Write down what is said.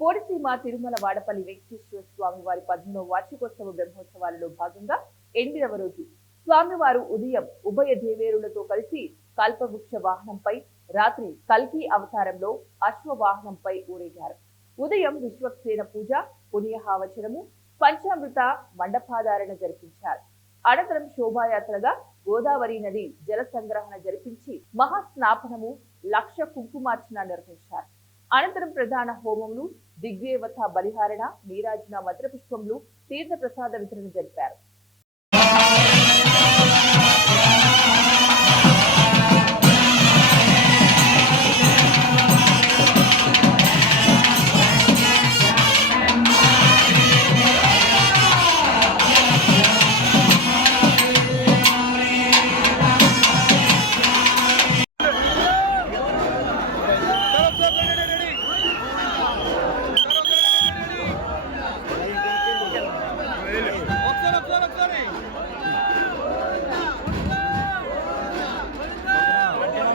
కోనసీమ తిరుమల వాడపల్లి వెంకటేశ్వర స్వామి వారి 13వ వార్షికోత్సవ బ్రహ్మోత్సవాలలో భాగంగా 8వ రోజు స్వామివారు ఉదయం ఉభయ దేవేరులతో కలిసి కల్పవృక్ష వాహనంపై, రాత్రి కల్కి అవతారంలో అశ్వవాహనంపై ఊరేగారు. ఉదయం విశ్వక్సేన పూజ, పుణ్యహావచనము, పంచామృత మండపాధారణ జరిపించారు. అనంతరం శోభాయాత్రగా గోదావరి నది జల సంగ్రహణ జరిపించి మహాస్నాపనము, లక్ష కుంకుమార్చన నిర్వహించారు. అనంతరం ప్రధాన హోమములు, దిగ్వేవత బలిహారణ, నీరాజన మంత్రపుష్పములు, తీర్థ ప్రసాద వితరణ జరిపారు.